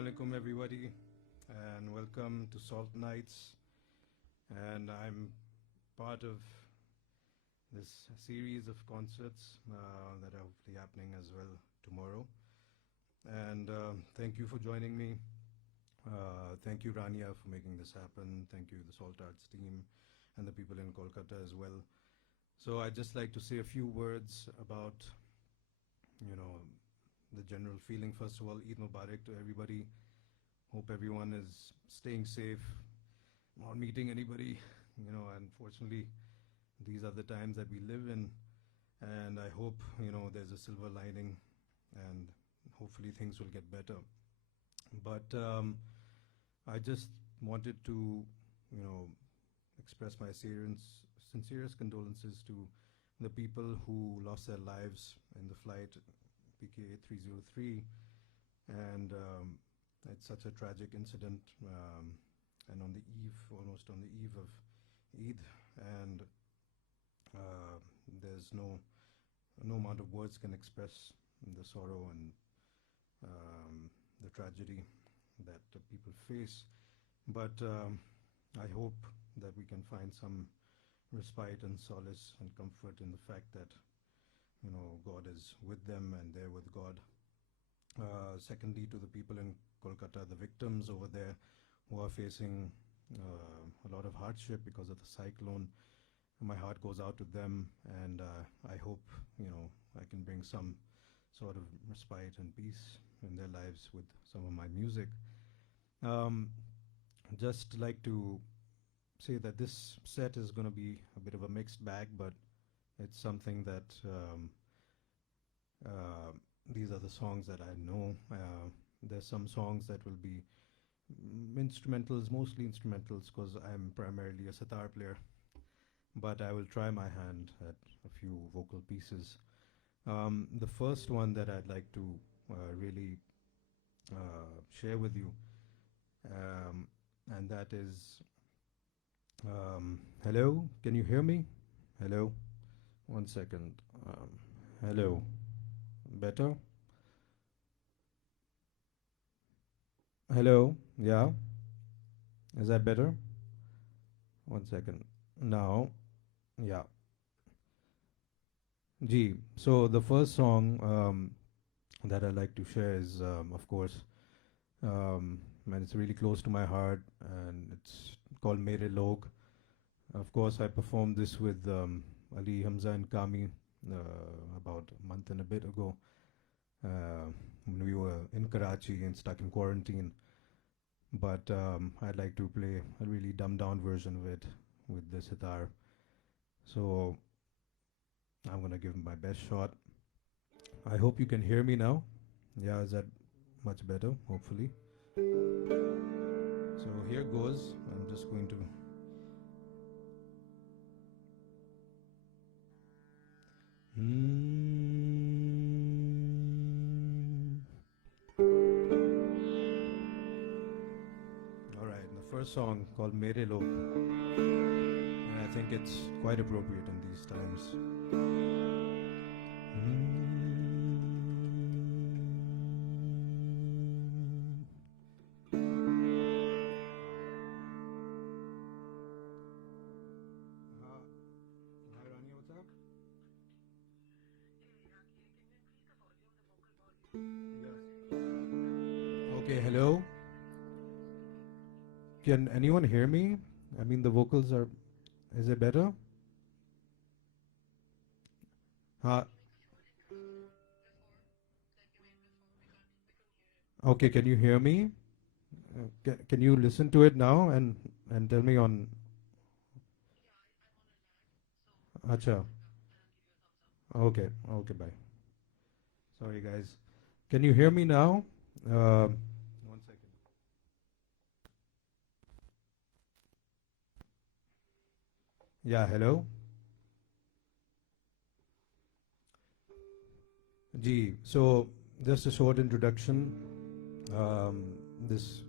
Assalamu alaikum everybody, and welcome to Salt Nights. And I'm part of this series of concerts that are hopefully happening as well tomorrow. And thank you for joining me. Thank you, Rania, for making this happen. Thank you, the Salt Arts team, and the people in Kolkata as well. So I'd just like to say a few words about, the general feeling. First of all, Eid Mubarak to everybody. Hope everyone is staying safe, not meeting anybody. Unfortunately, these are the times that we live in, and I hope, there's a silver lining, and hopefully things will get better. But I just wanted to, express my sincerest condolences to the people who lost their lives in the flight PK 303, and it's such a tragic incident, and almost on the eve of Eid, and there's no amount of words can express the sorrow and the tragedy that people face. But I hope that we can find some respite and solace and comfort in the fact that God is with them and they're with God. Secondly, to the people in Kolkata, the victims over there who are facing a lot of hardship because of the cyclone, my heart goes out to them, and I hope I can bring some sort of respite and peace in their lives with some of my music. Just like to say that this set is going to be a bit of a mixed bag, but it's something that these are the songs that I know. There's some songs that will be instrumentals, mostly instrumentals, because I'm primarily a sitar player. But I will try my hand at a few vocal pieces. The first one that I'd like to really share with you, and that is, hello, can you hear me? Hello? One second. Hello. Better? Hello? Yeah? Is that better? One second. Now, yeah. Gee, so the first song that I like to share is, of course, and it's really close to my heart, and it's called Mere Log. Of course, I performed this with Ali, Hamza, and Kami about a month and a bit ago, when we were in Karachi and stuck in quarantine. But I'd like to play a really dumbed down version of it with the sitar. So I'm gonna give my best shot. I hope you can hear me now. Yeah, is that much better? Hopefully. So here goes. I'm just going to. Alright, the first song called Mere Log, and I think it's quite appropriate in these times. Hi Rani, what's up? Yes. Okay, hello. Can anyone hear me? I mean, the vocals are. Is it better? Okay, can you hear me? Can you listen to it now and tell me on. Acha. Okay, bye. Sorry, guys. Can you hear me now? One second. Yeah, hello. Gee, so just a short introduction. This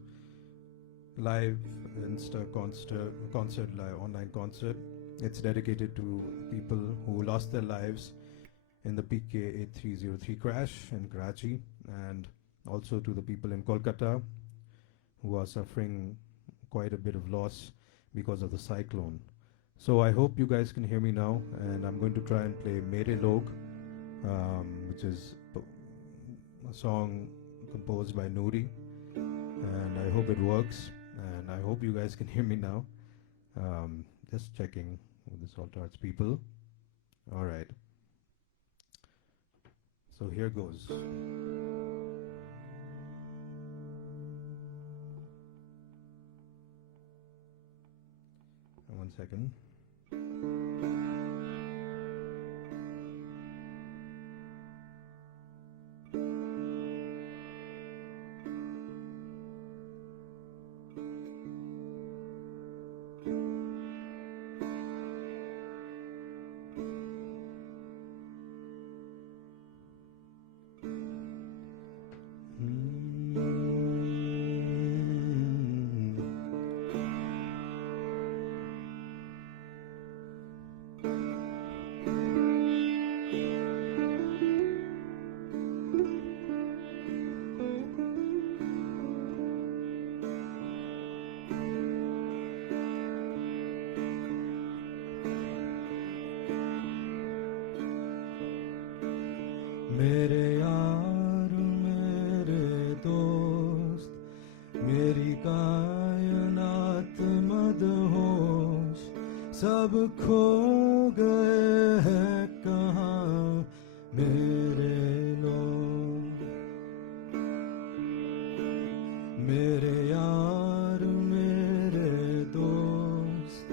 live concert, live online concert, it's dedicated to people who lost their lives in the PK 8303 crash in Karachi, and also to the people in Kolkata who are suffering quite a bit of loss because of the cyclone. So I hope you guys can hear me now, and I'm going to try and play Mere Log, which is a song composed by Noori, and I hope it works, and I hope you guys can hear me now. Just checking with the Salt Arts people. All right. So here goes. One second. मेरे यार मेरे दोस्त मेरी कायनात मदहोश सब खो गए हैं कहाँ मेरे लोग मेरे यार मेरे दोस्त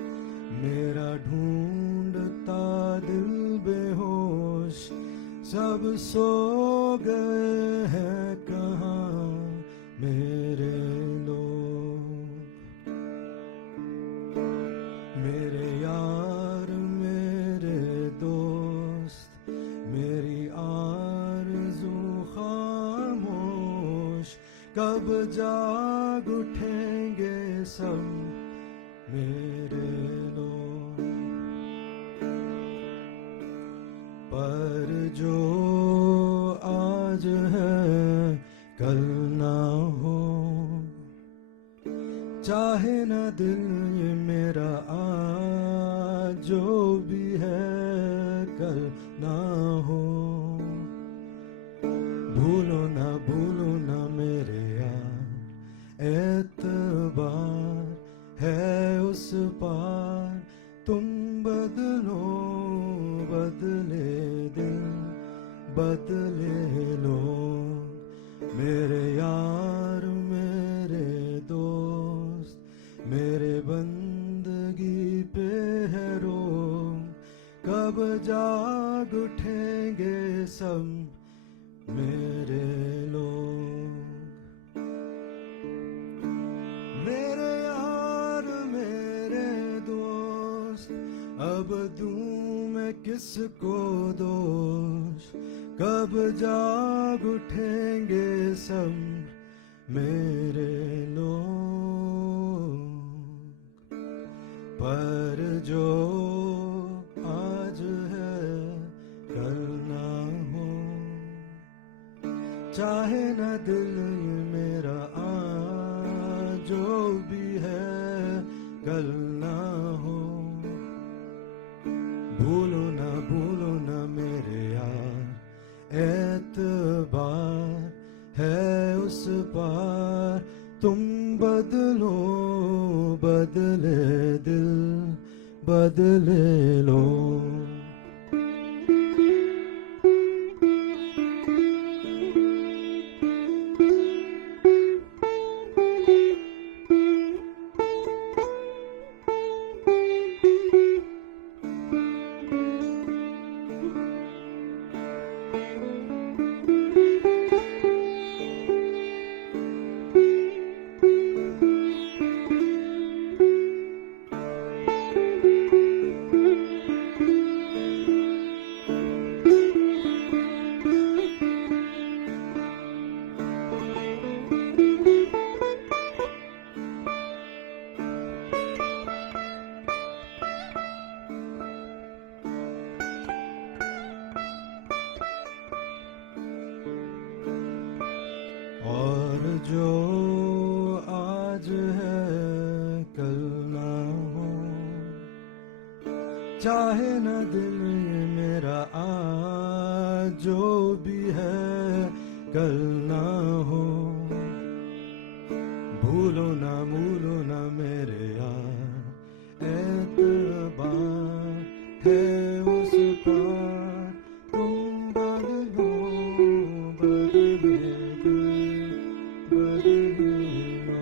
मेरा ढूंढता दिल बेहोश सब सो गए हैं कहाँ मेरे लोग मेरे यार मेरे दोस्त मेरी आरज़ू खामोश कब जाग उठेंगे सब मेरे लोग पर जो आज है कल ना हो चाहे ना दिल ये मेरा आज जो भी है कल ना हो भूलो ना मेरे यार एतबार है उस पार तुम बदलो बदले दिल बदले लोग मेरे यार मेरे दोस्त मेरे बंदगी पे है रोग कब जाग उठेंगे सब मेरे लोग मेरे यार मेरे दोस्त अब दूं मैं किसको दोष कब जाग उठेंगे सब मेरे लोग पर जो आज है कल ना हो चाहे ना दिल ये मेरा आज जो भी है कल ना हो भूलो ना मेरे यार एतबार है उस पार तुम बदलो बदले दिल बदले लो जो आज है कल ना हो, चाहे न दिल ये मेरा आज जो भी है कल ना हो, भूलो ना मेरे यार, एतबार है उस पार, तुम बदलो बदले दिल बदले लोग.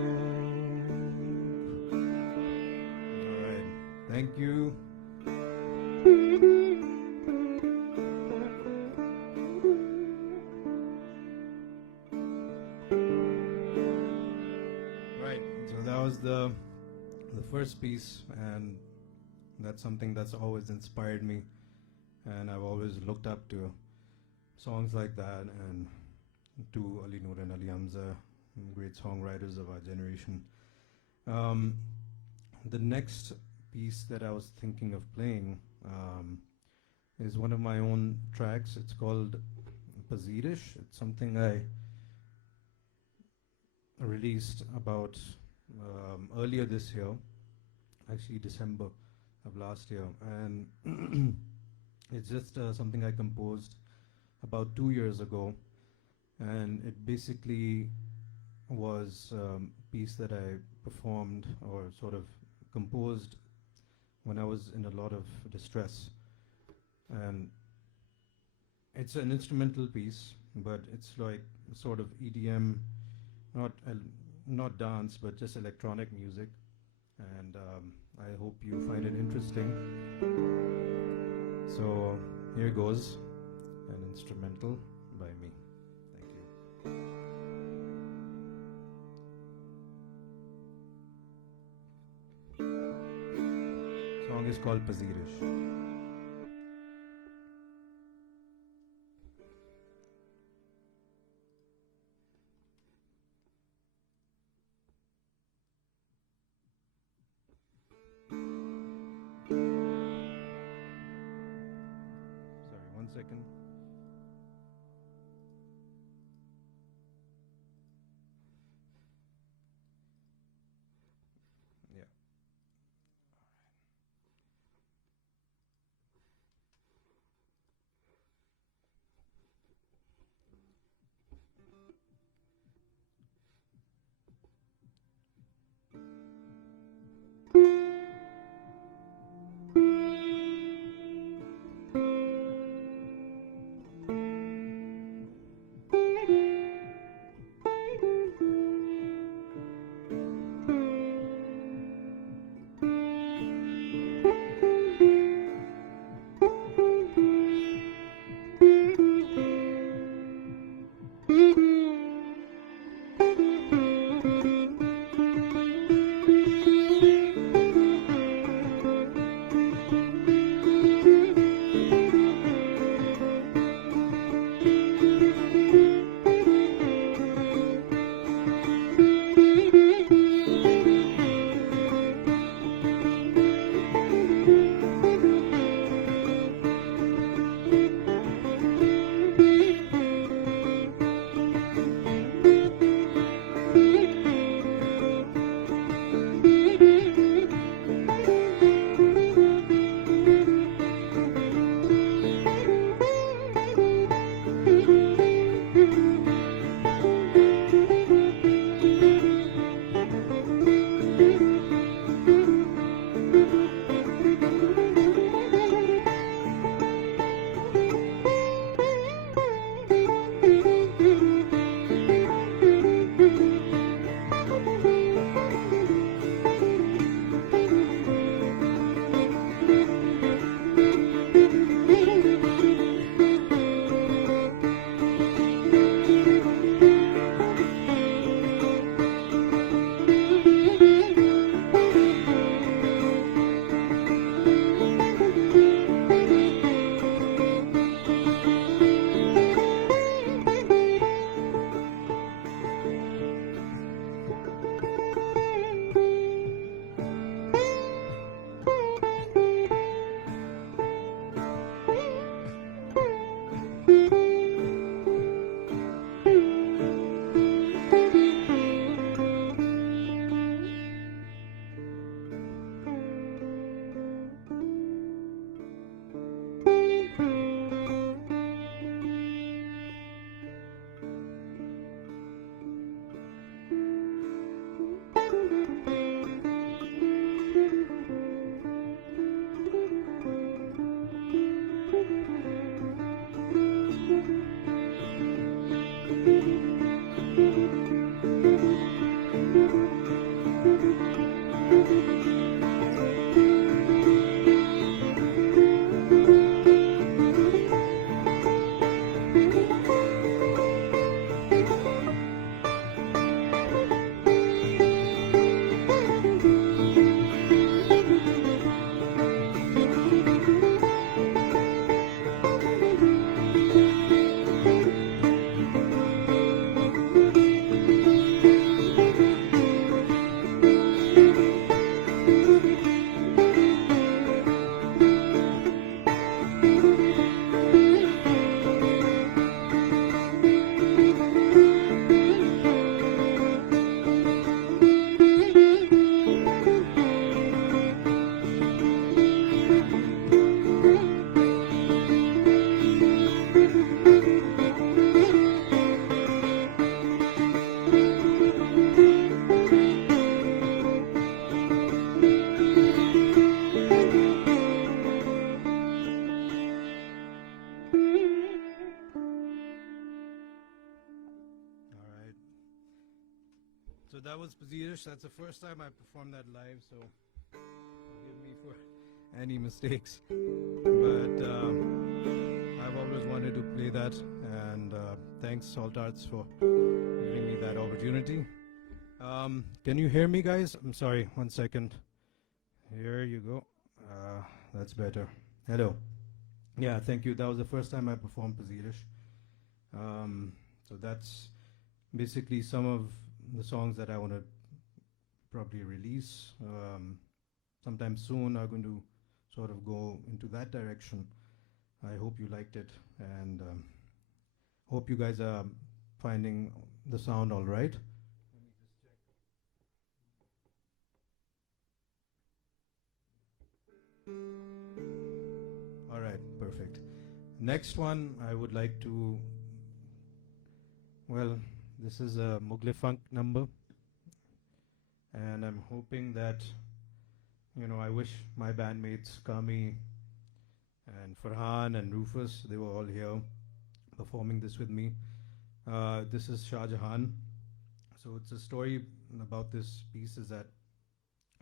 Alright, thank you. Right, so that was the first piece, and that's something that's always inspired me, and I've always looked up to songs like that, and to Ali Noor and Ali Hamza, great songwriters of our generation. Um, the next piece that I was thinking of playing is one of my own tracks. It's called Pazirish. It's something I released about earlier this year, actually December of last year, and it's just something I composed about 2 years ago, and it basically was a piece that I performed or sort of composed when I was in a lot of distress. And it's an instrumental piece, but it's like sort of EDM, not dance, but just electronic music. And I hope you find it interesting. So here goes, an instrumental by me. Thank you. Song is called Pazirish. Sorry, 1 second. Yeah. that was Pazirish. That's the first time I performed that live, so forgive me for any mistakes. But I've always wanted to play that, and thanks Salt Arts for giving me that opportunity. Can you hear me, guys? I'm sorry, 1 second. Here you go. That's better. Hello. Yeah, thank you. That was the first time I performed Pazirish. So that's basically some of the songs that I want to probably release sometime soon. Are going to sort of go into that direction. I hope you liked it, and hope you guys are finding the sound all right. Let me just check. All right, perfect. Next one, I would like to, well, this is a Mughal funk number, and I'm hoping that, I wish my bandmates Kami and Farhan and Rufus, they were all here performing this with me. This is Shah Jahan. So it's a story about this piece is that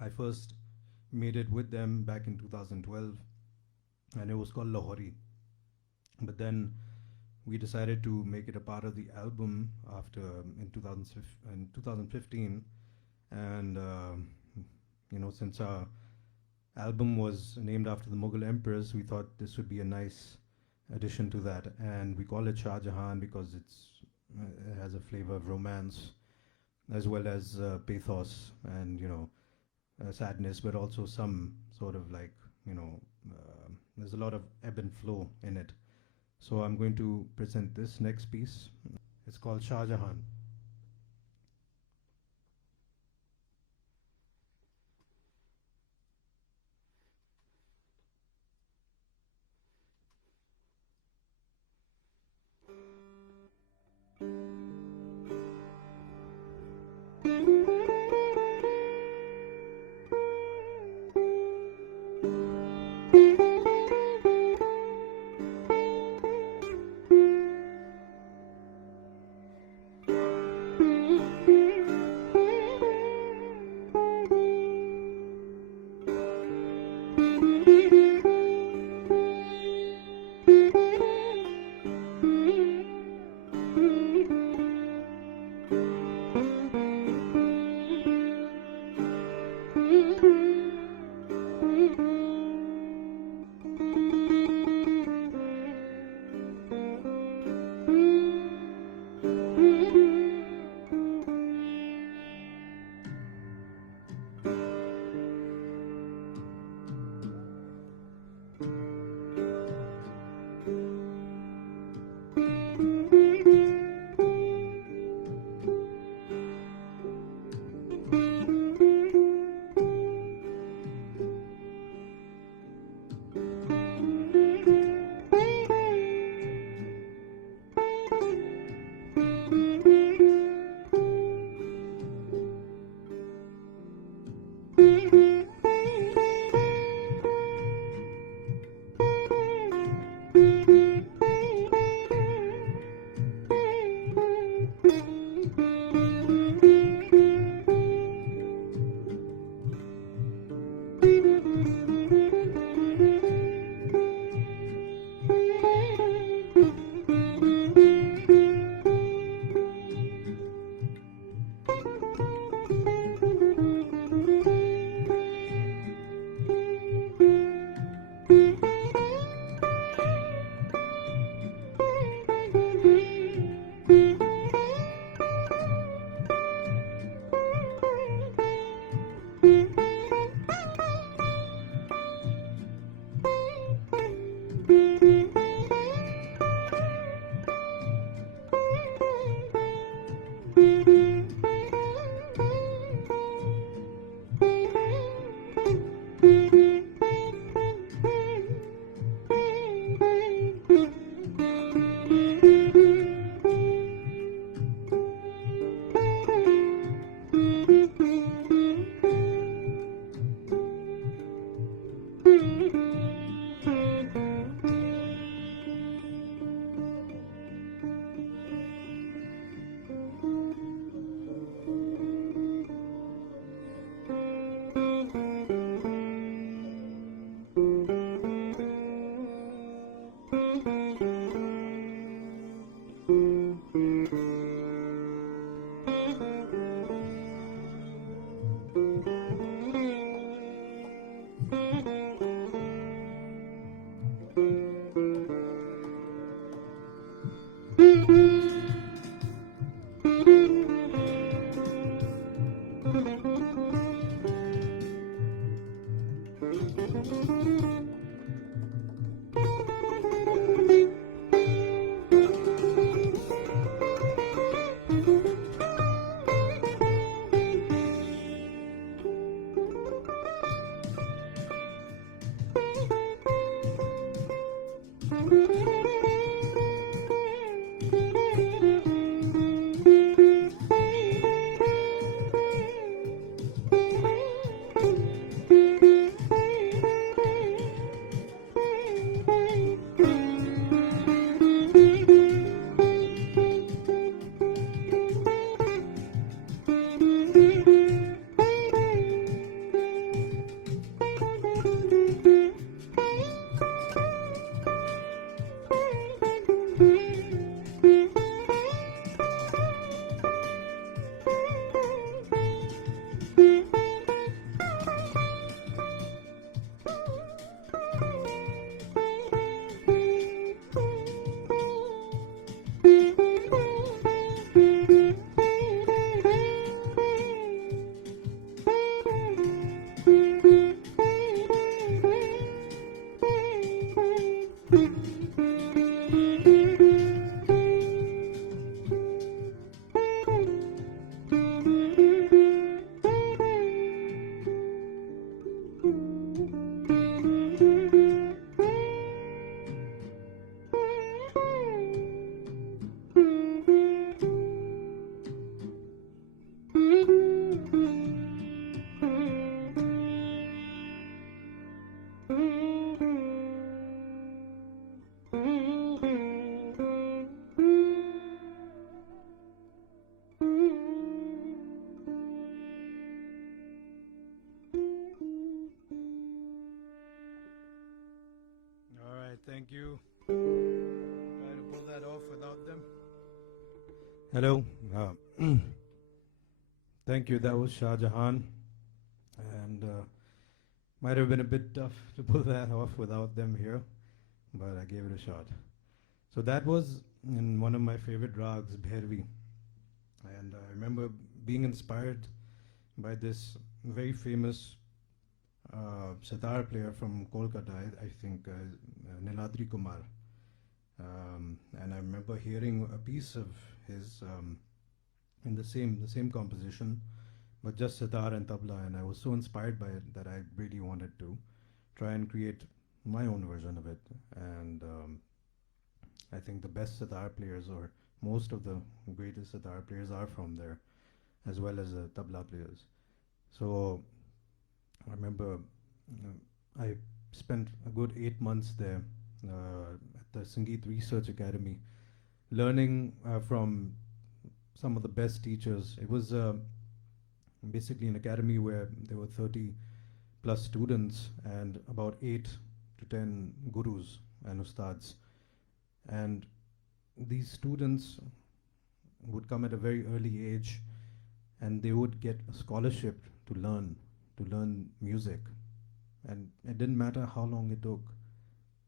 I first made it with them back in 2012, and it was called Lahori. But then we decided to make it a part of the album after in 2015, and since our album was named after the Mughal emperors, we thought this would be a nice addition to that, and we call it Shah Jahan because it has a flavor of romance as well as pathos and sadness, but also some sort of like there's a lot of ebb and flow in it. So I'm going to present this next piece. It's called Shah Jahan. All right, thank you. Try to pull that off without them. Hello. Thank you. That was Shah Jahan. And might have been a bit tough to pull that off without them here, but I gave it a shot. So that was in one of my favorite rags, Bhairavi. And I remember being inspired by this very famous sitar player from Kolkata, I think, Niladri Kumar. And I remember hearing a piece of his in the same composition, but just sitar and tabla, and I was so inspired by it that I really wanted to try and create my own version of it. And I think the best sitar players, or most of the greatest sitar players, are from there, as well as the tabla players. So I remember I spent a good 8 months there at the Sangeet Research Academy, learning from some of the best teachers. It was basically an academy where there were 30 plus students and about 8 to 10 gurus and ustads. And these students would come at a very early age, and they would get a scholarship to learn music. And it didn't matter how long it took.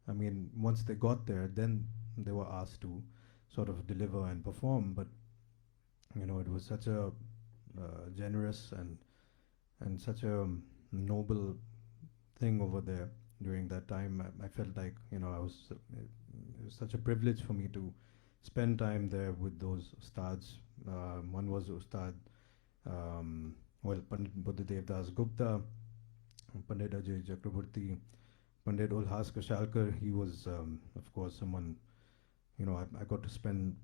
I mean, once they got there, then they were asked to sort of deliver and perform. But it was such a generous and such a noble thing over there during that time. I felt like it was such a privilege for me to spend time there with those ustads. One was Ustad, Pandit Buddhadev Das Gupta, Pandit Ajay Chakraborty, Pandit Ulhas Kashalkar. He was, of course, someone, I got to spend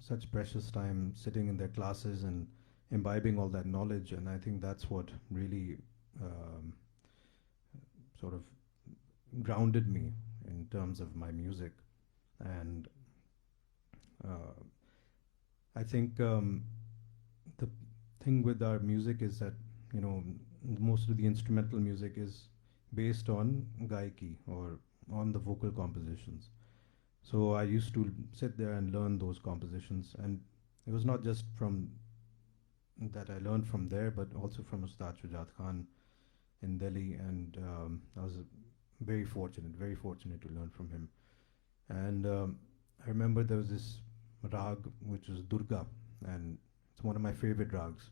such precious time sitting in their classes and imbibing all that knowledge. And I think that's what really sort of grounded me in terms of my music. And I think the thing with our music is that, most of the instrumental music is based on gaiki, or on the vocal compositions. So I used to sit there and learn those compositions, and it was not just from that I learned from there, but also from Ustad Shujat Khan in Delhi, and I was very fortunate to learn from him. And I remember there was this rag which was Durga, and it's one of my favorite rags.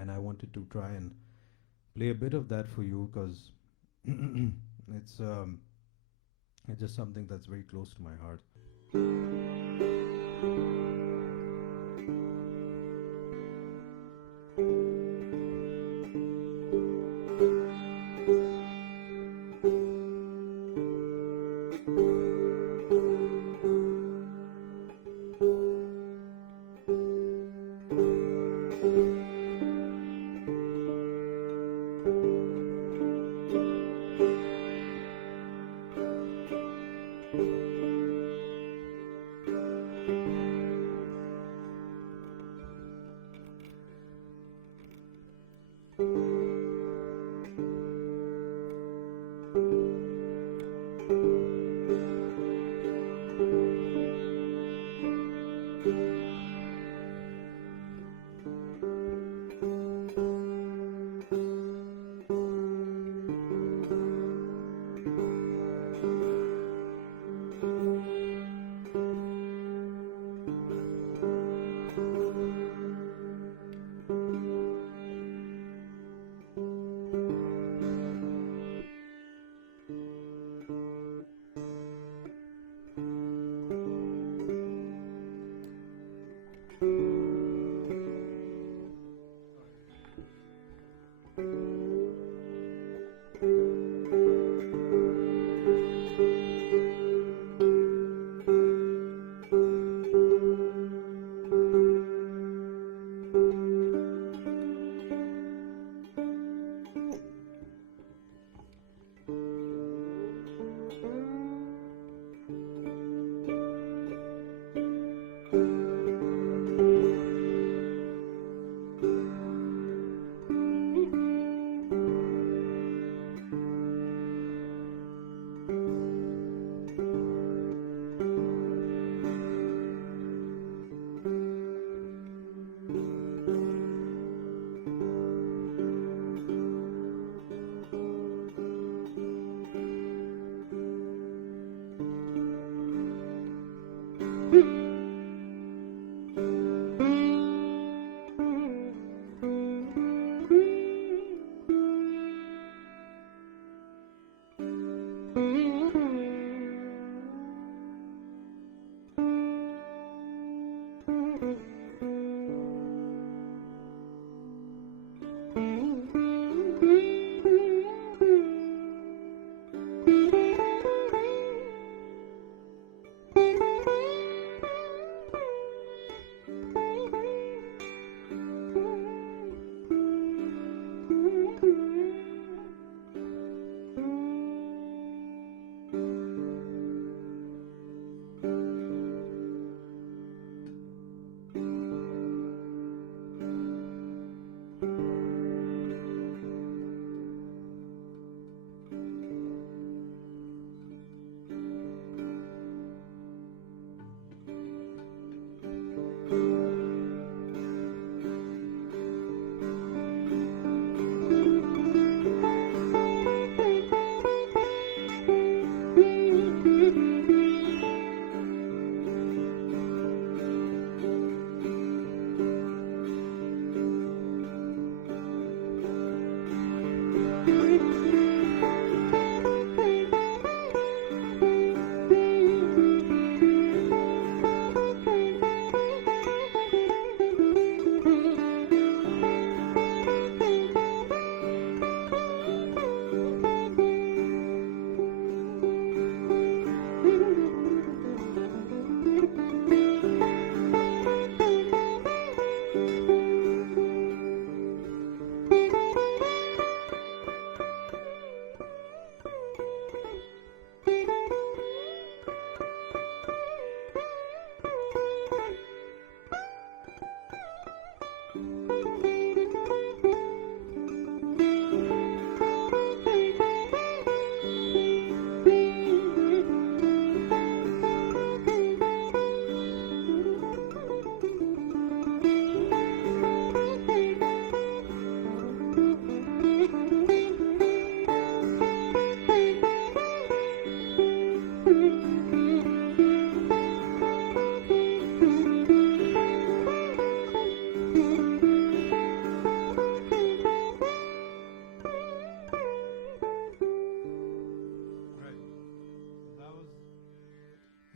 And I wanted to try and play a bit of that for you, because it's just something that's very close to my heart.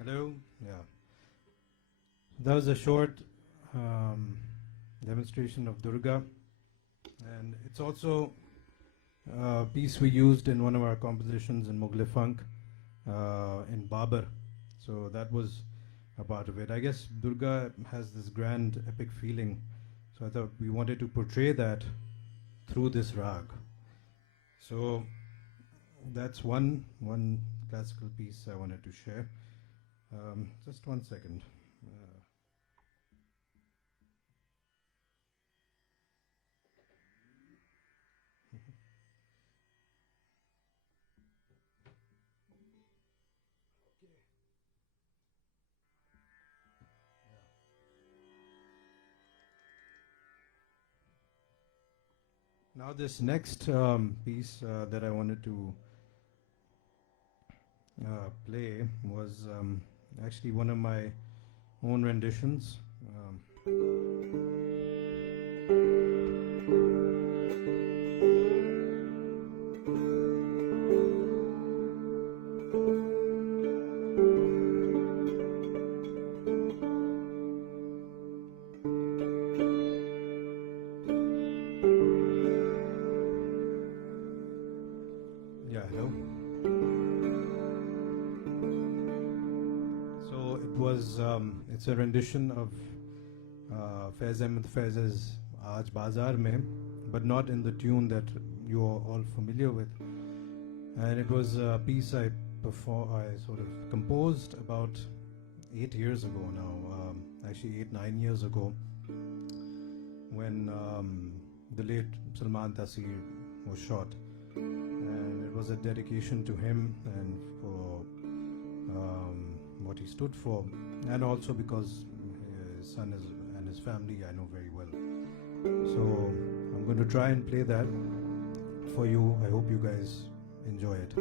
Hello. Yeah. That was a short demonstration of Durga, and it's also a piece we used in one of our compositions in Mughal Funk in Babar. So that was a part of it. I guess Durga has this grand epic feeling, so I thought we wanted to portray that through this rag. So that's one classical piece I wanted to share. Just one second. Now this next piece that I wanted to play was actually one of my own renditions. Yeah, hello. So it was, it's a rendition of Faiz Ahmed Faiz's Aaj Bazaar Mein, but not in the tune that you are all familiar with. And it was a piece I sort of composed about 8 years ago now, actually 8-9 years ago, when the late Salman Taseer was shot. And it was a dedication to him and for what he stood for, and also because his son and his family I know very well. So I'm going to try and play that for you. I hope you guys enjoy it.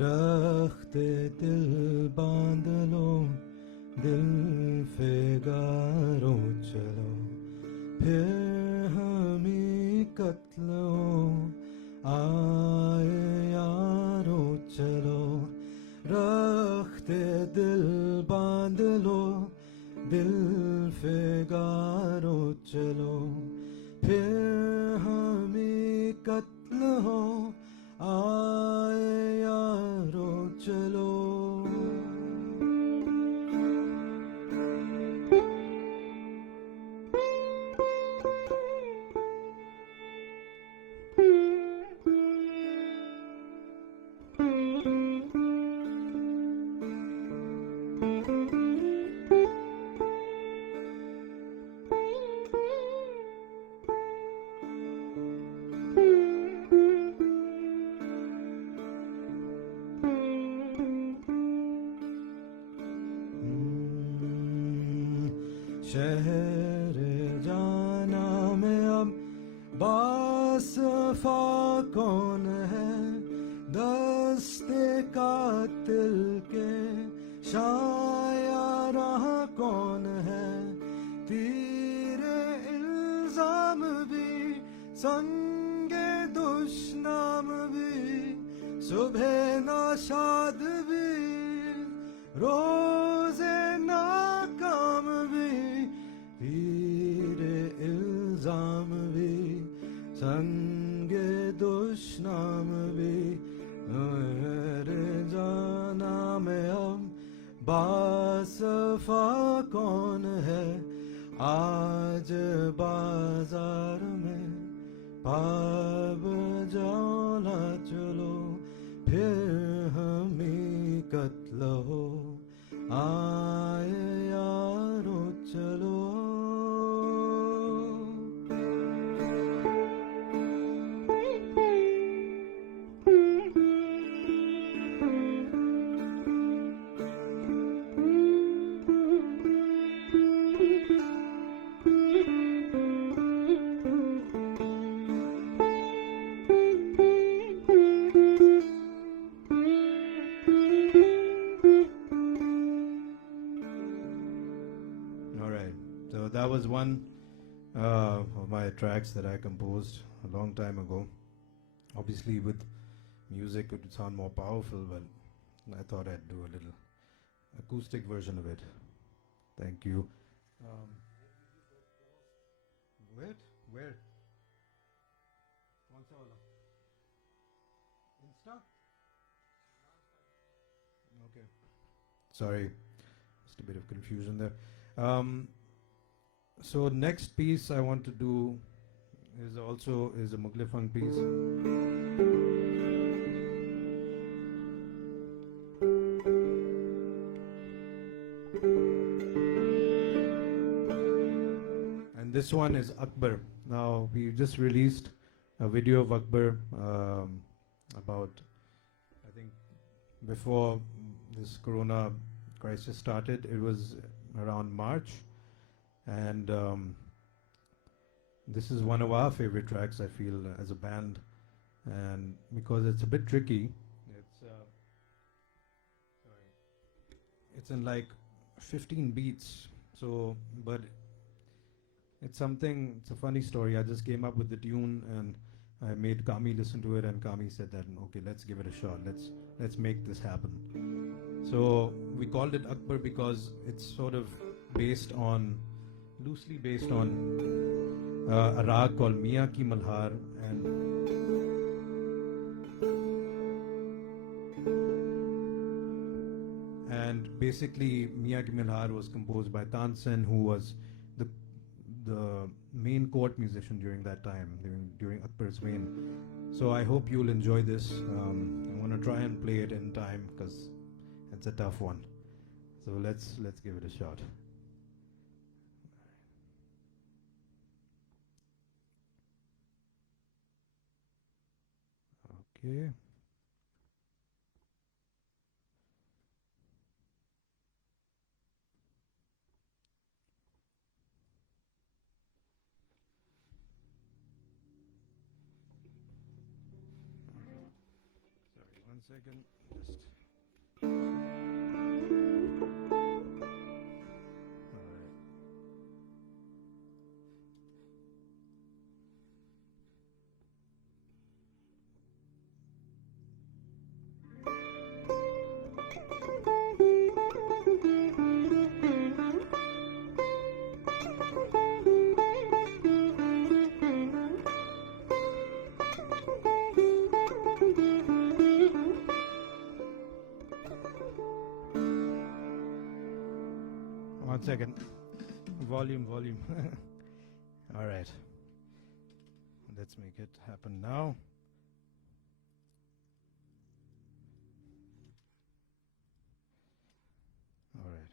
रखते दिल बांध लो दिल Figaro चलो फिर हमें कत्ल हो आए यारो चलो रखते दिल बांध लो दिल फिगारो चलो फिर हमें कत्ल हो आए यारो चलो शहर जाना में अब बासफा कौन है दस्ते कातिल के शायरा कौन है तेरे इल्जाम भी संगे दुश्नाम भी सुबह नाशाद भी रोजे नाकाम भी तेरे इल्जाम भी संगे दुश्नाम भी मेरे जाना में अब बासफा कौन है आज बाजार में पाब जाओ ना चलो फिर हमें कत्ल हो आए यारो चलो That was one of my tracks that I composed a long time ago. Obviously with music it would sound more powerful, but I thought I'd do a little acoustic version of it. Thank you. Um, where? Where? कौन सा वाला? Insta? Okay. Sorry, just a bit of confusion there. So next piece I want to do is also a Mughal funk piece. And this one is Akbar. Now we just released a video of Akbar about, I think, before this corona crisis started. It was around March, and this is one of our favorite tracks, I feel, as a band, and because it's a bit tricky, it's in like 15 beats. So, but it's a funny story. I just came up with the tune and I made Kami listen to it, and Kami said that, okay, let's give it a shot. Let's make this happen. So we called it Akbar because it's sort of loosely based on a rag called Miyan Ki Malhar, and basically Miyan Ki Malhar was composed by Tansen, who was the main court musician during that time, during Akbar's reign. So I hope you'll enjoy this. I want to try and play it in time because it's a tough one. So let's give it a shot. Okay. Sorry, 1 second. Just. One second. Volume. All right. Let's make it happen now. All right.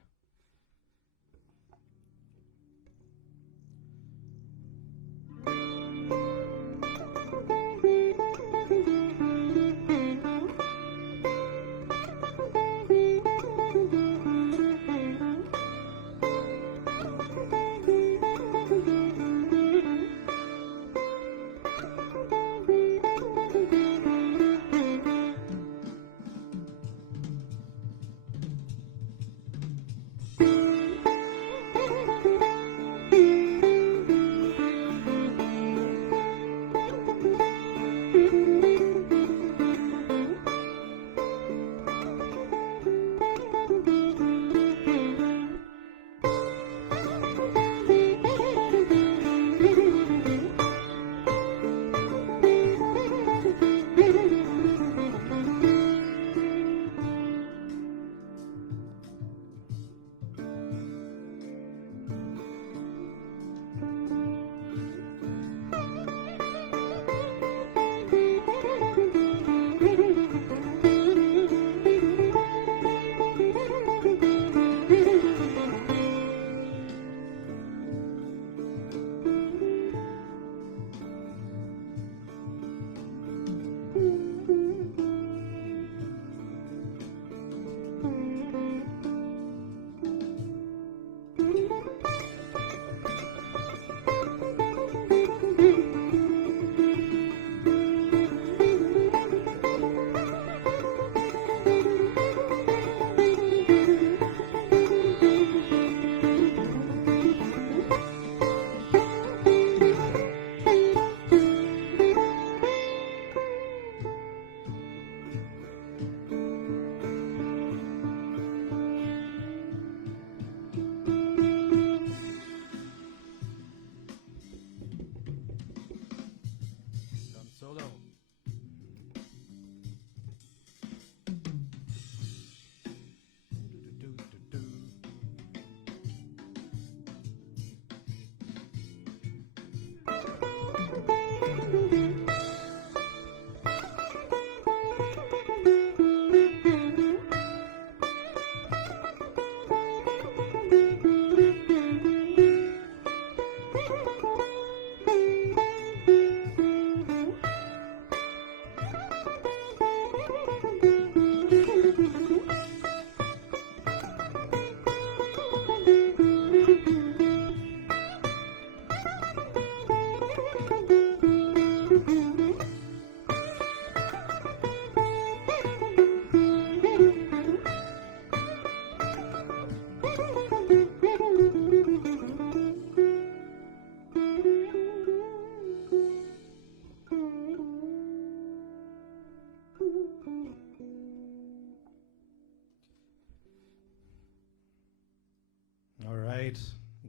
All right,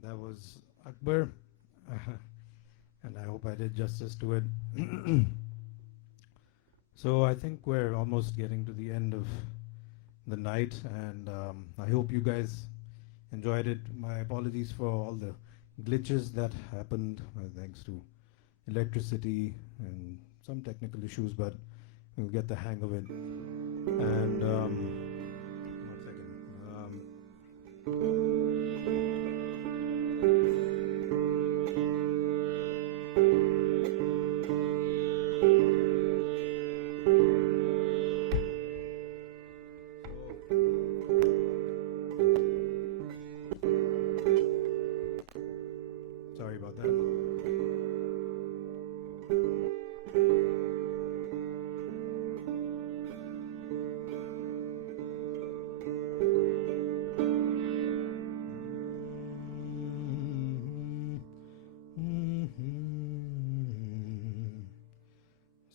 that was Akbar, and I hope I did justice to it. So I think we're almost getting to the end of the night, and I hope you guys enjoyed it. My apologies for all the glitches that happened, thanks to electricity and some technical issues, but we'll get the hang of it. And one second. Sorry about that.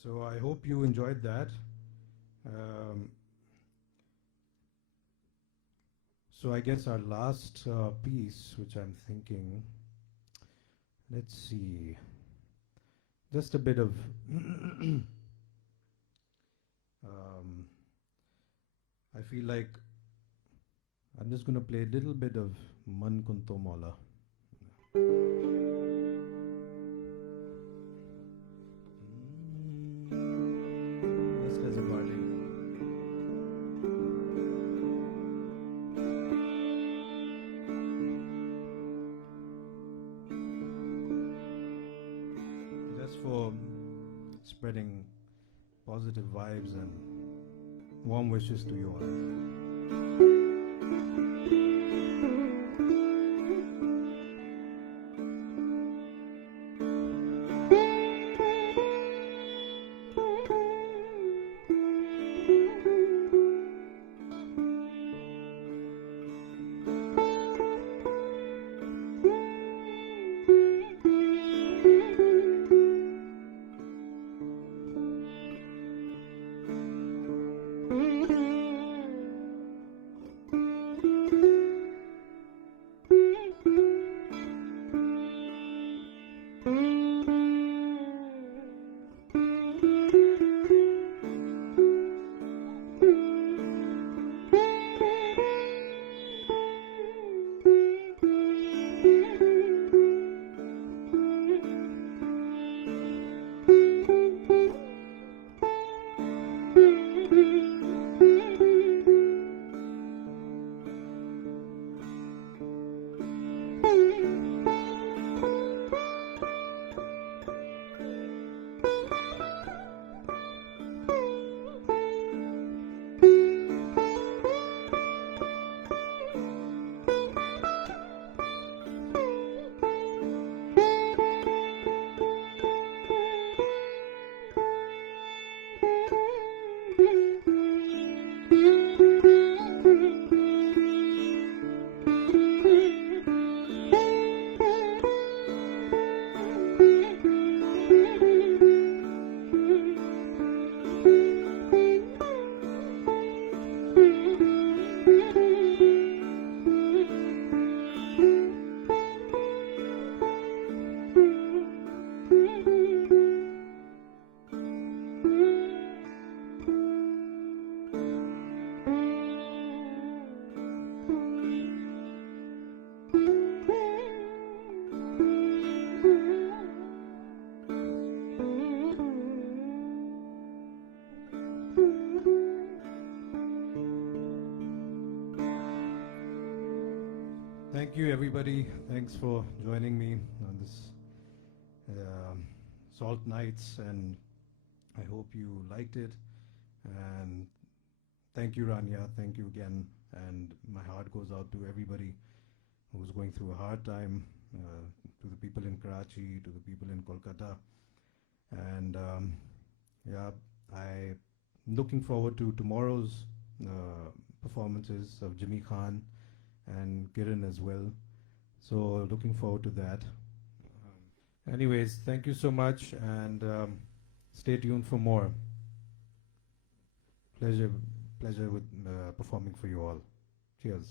So I hope you enjoyed that. So I guess our last piece, which I'm thinking, let's see, just a bit of I feel like I'm just going to play a little bit of Man Kunto Mola. Just as a party. Just for spreading positive vibes and warm wishes to you all. Thank you, everybody. Thanks for joining me on this Salt Nights, and I hope you liked it. And thank you, Rania. Thank you again. And my heart goes out to everybody who's going through a hard time, to the people in Karachi, to the people in Kolkata. And yeah, I'm looking forward to tomorrow's performances of Jimmy Khan and Kiran as well. So looking forward to that. Anyways, thank you so much, and stay tuned for more. Pleasure with performing for you all. Cheers.